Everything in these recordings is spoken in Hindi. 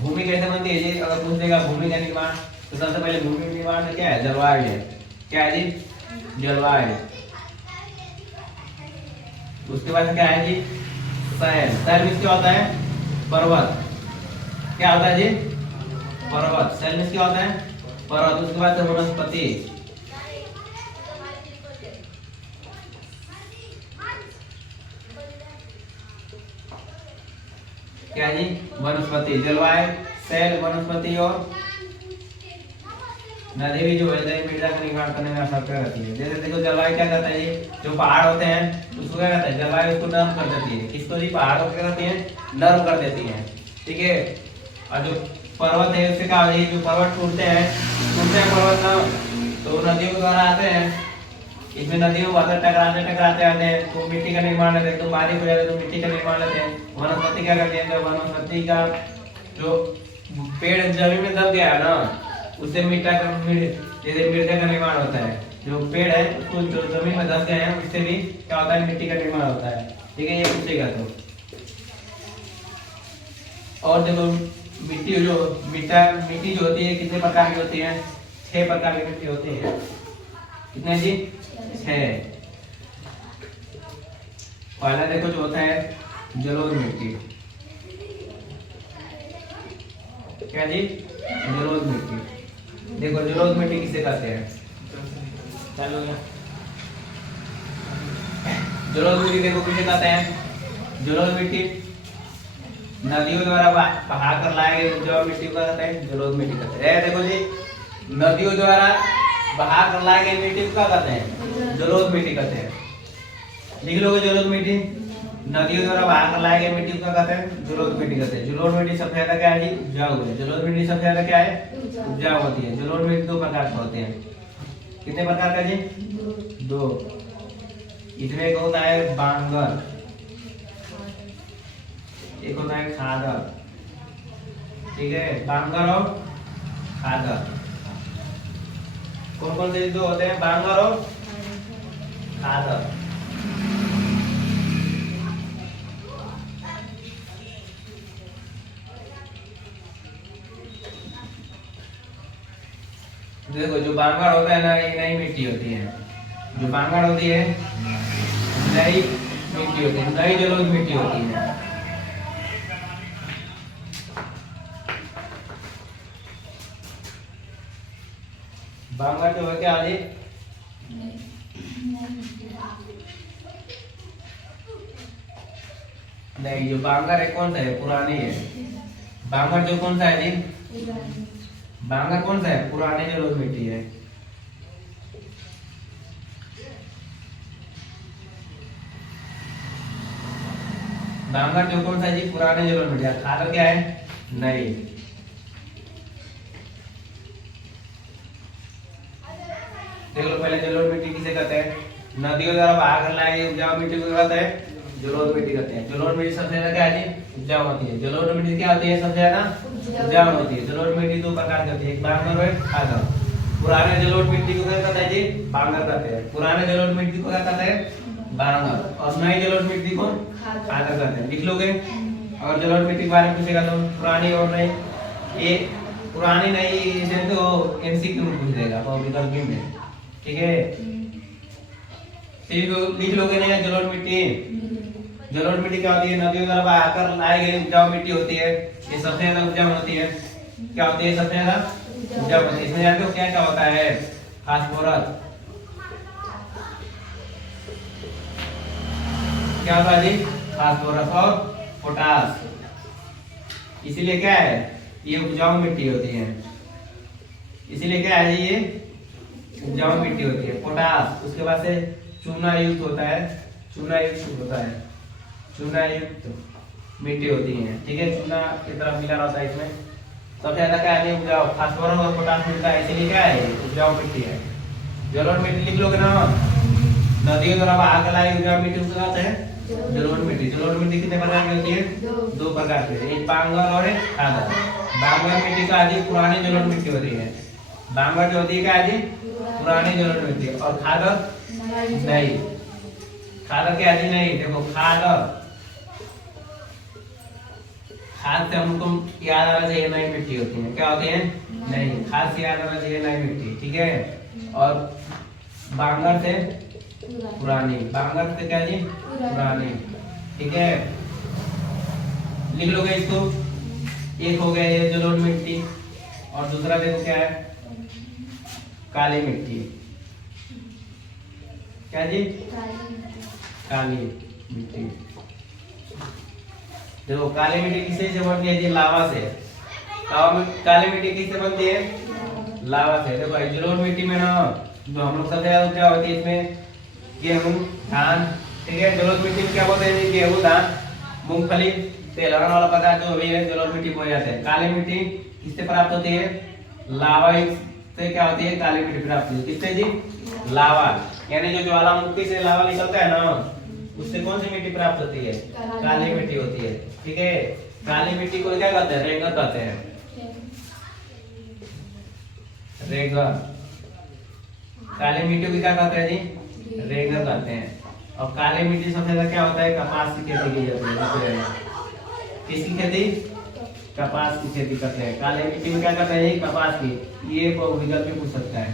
भूमि कैसे बनती है जी? अगर पूछ देगा भूमि का निर्माण, तो सबसे पहले भूमि का निर्माण में क्या है? जलवायु है। क्या है जी? जलवायु। उसके बाद क्या है जी? शहर। शहर में क्या होता है? पर्वत। क्या होता है जी? पर्वत। शहर में क्या होता है? पर्वत। उसके बाद वनस्पति। क्या जी? वनस्पति। जलवायु, शैल, वनस्पति और नदी भी जो है मृदा का निर्माण करने में असर रहती है। जैसे देखो जलवायु क्या करता है, जो पहाड़ होते हैं उसको क्या करता है? जलवायु उसको नरम कर देती है। किसको जी? पहाड़ों को क्या करती है? नरम कर देती है। ठीक है। और जो पर्वत है उससे क्या होता है? जो पर्वत टूटते हैं पर्वत ना, तो नदियों के द्वारा आते हैं। इसमें नदियों वाटर टकराते आते हैं तो मिट्टी का निर्माण होता है। तो बारिश हो जाती है तो मिट्टी का निर्माण होता है। वनस्पति क्या करते हैं? तो वनस्पति का जो पेड़ जमीन में दब गया है ना, उससे जैसे मृदा का निर्माण होता है। जो पेड़ है उसको जो जमीन में दब गए हैं उससे भी क्या होता है? मिट्टी का निर्माण होता है। ठीक है, ये पूछेगा तो। और देखो मिट्टी जो होती है कितने प्रकार की होती है? 6 प्रकार की मिट्टी होती है। कितने जी? 6। पहला देखो जो होता है जलोढ़ मिट्टी। क्या जी? जलोढ़ मिट्टी। देखो जलोढ़ मिट्टी किसे कहते हैं? चलो जलोढ़ मिट्टी देखो किसे कहते हैं? जलोढ़ मिट्टी नदियों द्वारा बहा कर लाए गए जो मिट्टी को कहते हैं जलोढ़ मिट्टी कहते हैं। देखो जी नदियों द्वारा बहा कर लाए गए मिट्टी को क्या कहते हैं? जलोढ़ मिट्टी कहते हैं। लिख लोगे जलोढ़ मिट्टी। नदियों द्वारा बहा कर लाए गए मिट्टी को क्या कहते हैं? जलोढ़ मिट्टी कहते हैं। जलोढ़ मिट्टी सबसे ज्यादा क्या है जी? उपजाऊ है। जलोढ़ मिट्टी सबसे ज्यादा क्या है? उपजाऊ होती है। जलोढ़ मिट्टी 2 प्रकार के होते हैं। कितने प्रकार का जी? 2। इसमें एक होता है बांगर, एक होता है खादर। ठीक है, बांगर और खादर। कौन कौन से 2 होते हैं? बांगर और खादर। देखो जो बांगर होता है ना, ये नई मिट्टी होती है। जो बांगर होती है नई मिट्टी होती है, नई जलोढ़ मिट्टी होती है। बांगर जो है क्या आदि? नहीं, जो बांगर है कौन सा है? पुरानी है। बांगर जो कौन सा है जी? बांगर कौन सा है? पुराने जलोढ़ मिट्टी है। बांगर जो कौन सा है जी? पुराने जलोढ़ मिट्टी है। खादर क्या है? नई। देख लो पहले जलोढ़ मिट्टी किसे कहते हैं? नदियों द्वारा बहा कर लाए गए उपजाऊ मिट्टी को कहते हैं जलोढ़ मिट्टी कहते हैं। जलोढ़ मिट्टी सबसे ज्यादा क्या है जी? उपजाऊ होती है। जलोढ़ मिट्टी क्या होती है? सबसे ज्यादा उपजाऊ होती है। जलोढ़ मिट्टी 2 प्रकार की होती है, एक बांगर और एक खादर। पुराने जलोढ़ मिट्टी को क्या कहते हैं जी? बांगर कहते हैं। पुराने जलोढ़ मिट्टी को क्या कहते हैं? बांगर। और नई जलोढ़ मिट्टी को खादर कहते हैं। लिख लोगे। अगर जलोढ़ मिट्टी के बारे में पूछेगा तो पुरानी और नई, ये पुरानी नई से तो एमसीक्यू में पूछ देगा पब्लिक में। ठीक है, लिख लोगे ना जलोढ़ मिट्टी। जलोढ़ मिट्टी क्या होती है? नदियों द्वारा बहाकर लाए गए उपजाऊ मिट्टी होती है। ये सबसे ज्यादा उपजाऊ होती है। क्या होती है? सबसे ज्यादा उपजाऊ होती है। इसमें जानते हो क्या क्या होता है? फास्फोरस। क्या होता है जी? फास्फोरस और पोटास। इसीलिए क्या है? ये उपजाऊ मिट्टी होती है। इसीलिए क्या है जी? ये उपजाऊ मिट्टी होती है। पोटास। उसके बाद से चूना युक्त होता है। चूना युक्त मिट्टी होती है। ठीक है, चूना की तरह मिला रहता है इसमें। सबसे ज्यादा क्या है? उपजाऊ। फास्फोरस और पोटास मिलता है, इसीलिए क्या है? उपजाऊ मिट्टी है। जलोढ़ मिट्टी लिख लोगे ना। नदियों द्वारा बहा कर लाई उपजाऊ मिट्टी उसको कहते हैं जलोढ़ मिट्टी। जलोढ़ मिट्टी कितने प्रकार की होती है? 2 प्रकार की, एक बांगर और एक खादर। बांगर मिट्टी का आदि पुरानी जलोढ़ मिट्टी होती है। बांगर जो होती है क्या है जी? पुरानी जलोढ़ मिट्टी। और खादर नई। खादर क्या है? नहीं देखो खादर खाद से हमको याद आना चाहिए नई मिट्टी होती है, क्या होती है? नहीं, खाद से याद आना चाहिए नई मिट्टी, ठीक है। और बांगर से पुरानी, बांगर से क्या जी? पुरानी, ठीक है। लिख लोगे इसको। एक हो गया ये जलोढ़ मिट्टी, और दूसरा देखो क्या है? काली मिट्टी। क्या जी? काली मिट्टी। देखो काली मिट्टी किससे से बनती है जी? लावा से। काली मिट्टी किससे बनती है? लावा से। देखो जलोढ़ मिट्टी में ना जो हम लोग सबसे ज्यादा उपजाऊ होती है इसमें गेहूं, धान, ठीक है। जलोढ़ मिट्टी में क्या बोलते हैं? गेहूं, धान, मूंगफली, तेलहन वाला पदार्थ जो भी है जलोढ़ मिट्टी बोई जाते हैं। काली मिट्टी किससे प्राप्त होती है? लावा से क्या होती है? काली मिट्टी प्राप्त होती है। किससे जी? लावा, यानी जो ज्वालामुखी से लावा निकलता है ना, उससे कौन सी मिट्टी प्राप्त होती है? काली मिट्टी होती है, ठीक है। काली मिट्टी को क्या कहते हैं? रेंगत कहते हैं, रेंगत। काली मिट्टी को क्या कहते हैं जी? रेंगत कहते हैं। और काली मिट्टी सबसे ज्यादा क्या होता है? कपास की खेती की जाती है। किसकी खेती? कपास की खेती करते हैं। काली मिट्टी में क्या करते हैं? कपास की। ये विकल्प भी पूछ सकता है,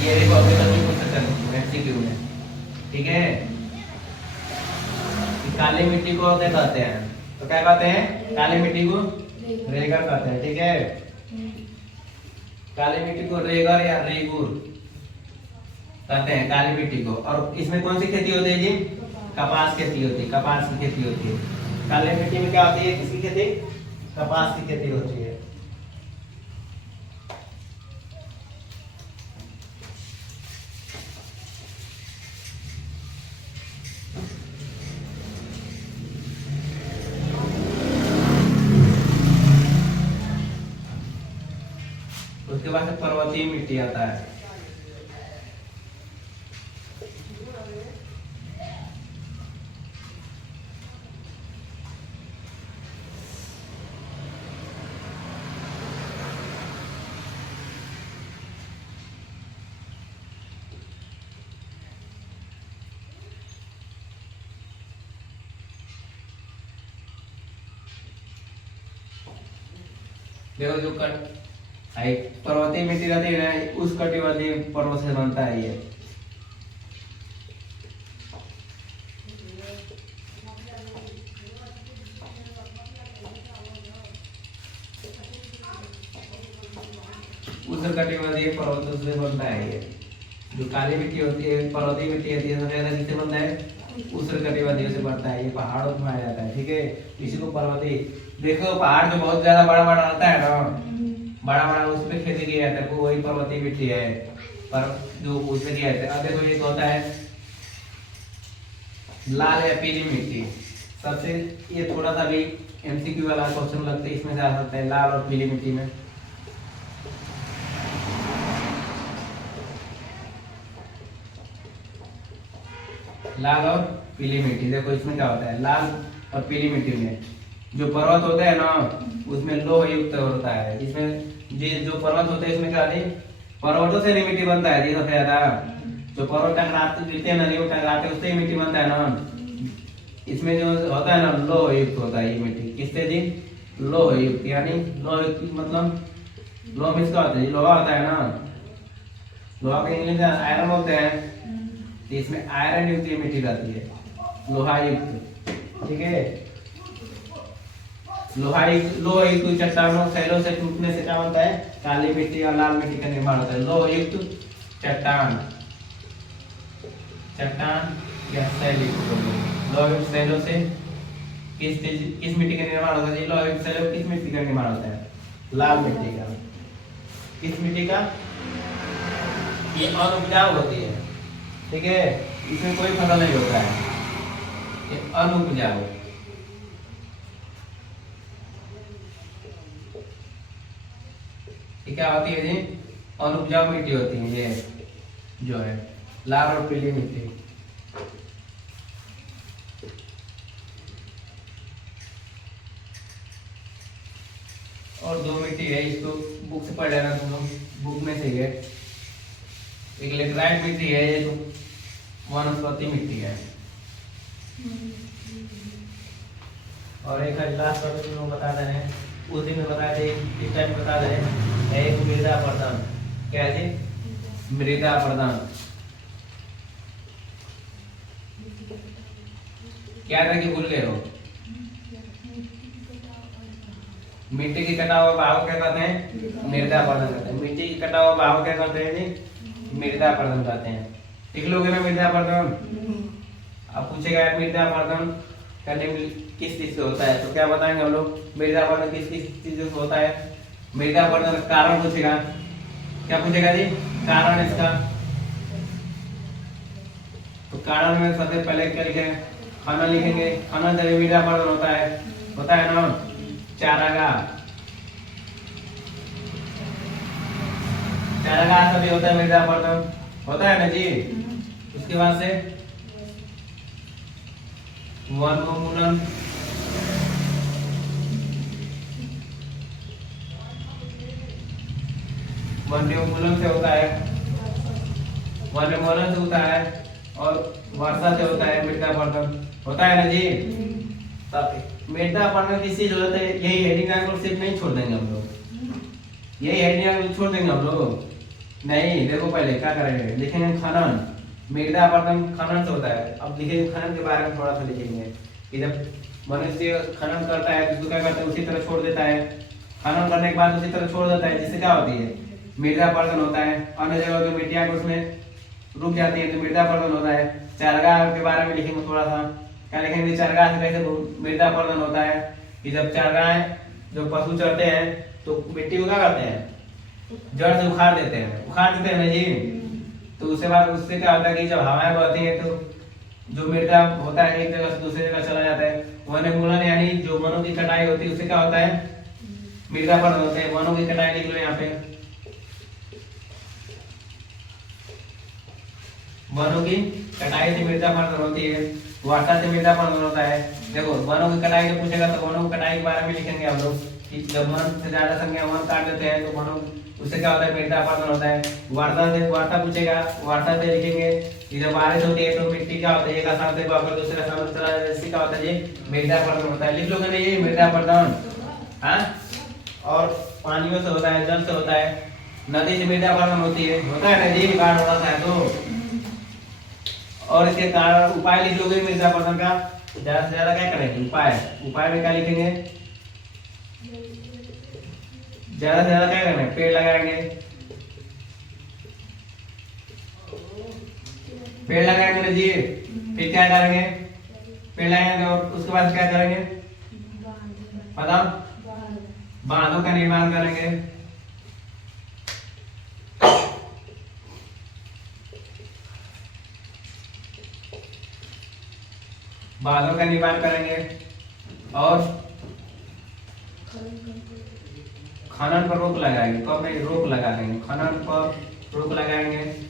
ये विकल्प भी पूछ सकता है एमसीक्यू में, ठीक है। काली मिट्टी को क्या कहते हैं? तो क्या कहते हैं? काली मिट्टी को रेगर कहते हैं, ठीक है। काली मिट्टी को रेगर या रेगुर कहते हैं, काली मिट्टी को। और इसमें कौन सी खेती होती है जी? कपास खेती होती है, कपास की खेती होती है। काली मिट्टी में क्या होती है? किसकी खेती? कपास की खेती होती है। उसके बाद से पर्वतीय मिट्टी आता है। देखो जो पर्वतीय मिट्टी रहती है ना, उस कटिबंधीय पर्वत से बनता है ये। उष्णकटिबंधीय पर्वतों से बनता है ये। जो काली मिट्टी होती है, पर्वतीय मिट्टी होती है, सबसे ज्यादा किससे बनता है? उष्णकटिबंधीय से बनता है। ये पहाड़ों में आ जाता है, ठीक है। इसी को पर्वतीय। देखो पहाड़ जो बहुत ज्यादा बड़ा बड़ा रहता है ना, बड़ा बड़ा उस पे खेती किया जाता है, वो वही पर्वतीय मिट्टी है। पर जो उसमें किया जाता है, अब देखो ये होता है लाल या पीली मिट्टी। सबसे ये थोड़ा सा भी एमसीक्यू वाला क्वेश्चन लगता है, इसमें से आ सकता है लाल और पीली मिट्टी में। लाल और पीली मिट्टी, देखो इसमें क्या होता है? लाल और पीली मिट्टी में जो पर्वत होते हैं ना, उसमें लोह युक्त होता है। इसमें जो पर्वत होते हैं इसमें क्या है? पर्वतों से नहीं मिट्टी बनता है जी सबसे ज्यादा। जो पर्वत टकराते गिरते हैं ना, नहीं टकराते, उससे ही मिट्टी बनता है ना। इसमें जो होता है ना, लोह युक्त होता है ये मिट्टी। किससे जी? लोह युक्त, यानी लोह युक्त मतलब लोह में इसका होता है, लोहा होता है ना, लोहा के इंग्लिश में आयरन बोलते हैं। तो इसमें आयरन युक्त ये मिट्टी रहती है, लोहा युक्त, ठीक है। लोहा युक्त चट्टानों शैलों से टूटने से क्या बनता है? काली मिट्टी और लाल मिट्टी का निर्माण होता है। लोह युक्त चट्टान, चट्टान या शैल युक्त। लोह युक्त शैलों से किस मिट्टी का निर्माण होता है? लोह युक्त शैलों किस मिट्टी का निर्माण होता है? लाल मिट्टी का। किस मिट्टी का? ये अनुपजाऊ होती है, ठीक है। इसमें कोई फसल नहीं होता है, ये अनुपजाऊ। ये क्या होती है जी? अनुपजाऊ मिट्टी होती है ये जो है लाल और पीली मिट्टी। और दो मिट्टी है, इसको बुक से पढ़ लेना तुम लोग, बुक में से है। एक लेटराइट मिट्टी है, ये तो वनस्पति मिट्टी है। और एक लास्ट टॉपिक में हम बता रहे हैं, उस दिन में बताए थे, इस टाइम बता रहे हैं एक मृदा अपरदन। क्या है जी? मृदा अपरदन। क्या था कि भूल गए हो? मिट्टी की कटा हुआ भाग क्या कहते हैं? मृदा अपरदन कहते हैं। मिट्टी की कटा हुआ भाग क्या कहते हैं जी? मृदा अपरदन कहते हैं। लिख लोगे ना मृदा अपरदन? अब पूछेगा मृदा अपरदन करने में किस चीज से होता है, तो क्या बताएंगे हम लोग? मृदा अपरदन किस किस चीज से होता है? मृदा अपरदन का कारण पूछेगा। क्या पूछेगा जी? कारण इसका। तो कारण में सबसे पहले क्या लिखेंगे? खनन लिखेंगे। खनन से मृदा अपरदन होता है ना? चारागाह। चारागाह से भी होता है मृदा अपरदन, होता है ना जी? उसके बाद से वनोन्मूलन, वन्योन्मूलन से होता है, वन्योन्मूलन से होता है, और वर्षा से होता है मृदा अपरदन, होता है ना जी? तब मृदा अपरदन किस चीज होता है? यही हेडिंग एंगल सिर्फ नहीं छोड़ देंगे हम लोग, यही हेडिंग एंगल छोड़ देंगे हम लोग नहीं। देखो पहले क्या करेंगे, लिखेंगे खनन। मृदा अपरदन खनन से होता है। अब लिखेंगे खनन के बारे में थोड़ा सा लिखेंगे कि जब मनुष्य खनन करता है तो क्या करता है? उसी तरह छोड़ देता है। खनन करने के बाद उसी तरह छोड़ देता है, जिससे क्या होती है? मृदा अपरदन होता है। अन्य जगह की मिट्टियां उसमें रुक जाती है तो मृदा अपरदन होता है। चारागाह के बारे में लिखेंगे थोड़ा सा। क्या लिखेंगे? चारागाह से कैसे मृदा अपरदन होता है कि जब चारागाह जो पशु चरते हैं तो मिट्टी को क्या करते हैं? जड़ से उखाड़ देते हैं ना जी? तो उसके बाद उससे क्या होता है कि जब हवाएं बहती है तो जो मृदा होता है एक जगह से दूसरी जगह चला जाता है। वनोन्मूलन यानी जो वनों की कटाई होती है उससे क्या होता है? मृदा अपरदन होता है। वनों की कटाई लिख लो यहाँ पे, वनों की कटाई से मृदा अपरदन होती है। वर्षा से मृदा अपरदन होता है। देखो वनों की कटाई जो पूछेगा तो वनों की कटाई के बारे में लिखेंगे हम लोग कि जब वन से ज्यादा संख्या वन काट देते हैं तो वनों उससे क्या होता है? मृदा अपरदन होता है। वर्षा पूछेगा, वर्षा से लिखेंगे कि जब बारिश होती है तो मिट्टी क्या होता है? एक स्थान से वापस दूसरे स्थान पर चला जाता है, इससे क्या होता है? ये मृदा अपरदन होता है। लिख लोगे ना ये मृदा अपरदन? हाँ। और पानियों से होता है, जल से होता है, नदी से मृदा अपरदन होती है, होता है ना जी? बाढ़ होता है तो। और इसके कारण उपाय लिख लोगे मृदा अपरदन का। ज्यादा से ज्यादा क्या करेंगे? उपाय में क्या लिखेंगे? ज्यादा से ज्यादा क्या करना है? पेड़ लगाएंगे। पेड़ लगाएंगे ना जी? फिर क्या करेंगे? पेड़ लगाएंगे और उसके बाद क्या करेंगे? मतलब बांधों का निर्माण करेंगे। बांधों का निर्माण करेंगे और खनन पर रोक लगाएंगे। कब नहीं? रोक लगा देंगे। खनन पर रोक लगाएंगे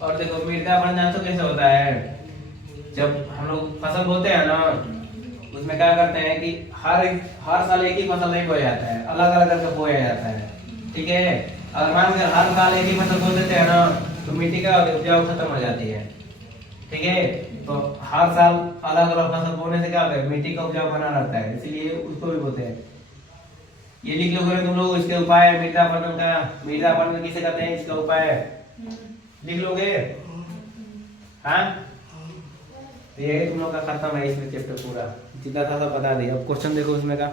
और देखो मृदा अपरदन जानते हो कैसे होता है? जब हम लोग फसल बोते हैं ना उसमें क्या करते हैं कि हर साल एक ही फसल नहीं बोया जाता है, अलग अलग करके बोया जाता है। ठीक है? अगर मान कर हर साल एक ही फसल बो देते हैं ना तो मिट्टी का उपजाऊ खत्म हो जाती है। ठीक है? तो हर साल अलग अलग फसल बोने से क्या होता है? मिट्टी का उपजाऊ बना रहता है, इसीलिए उसको भी बोते हैं। ये लिख लो तुम लोग। इसके उपाय मृदा अपरदन का, मृदा अपरदन किसे कहते हैं, इसका उपाय लिख लोगे। हाँ, तो यही तुम लोग का खत्म है इसमें चैप्टर पूरा। जितना था सब बता दिया। अब क्वेश्चन देखो उसमें का।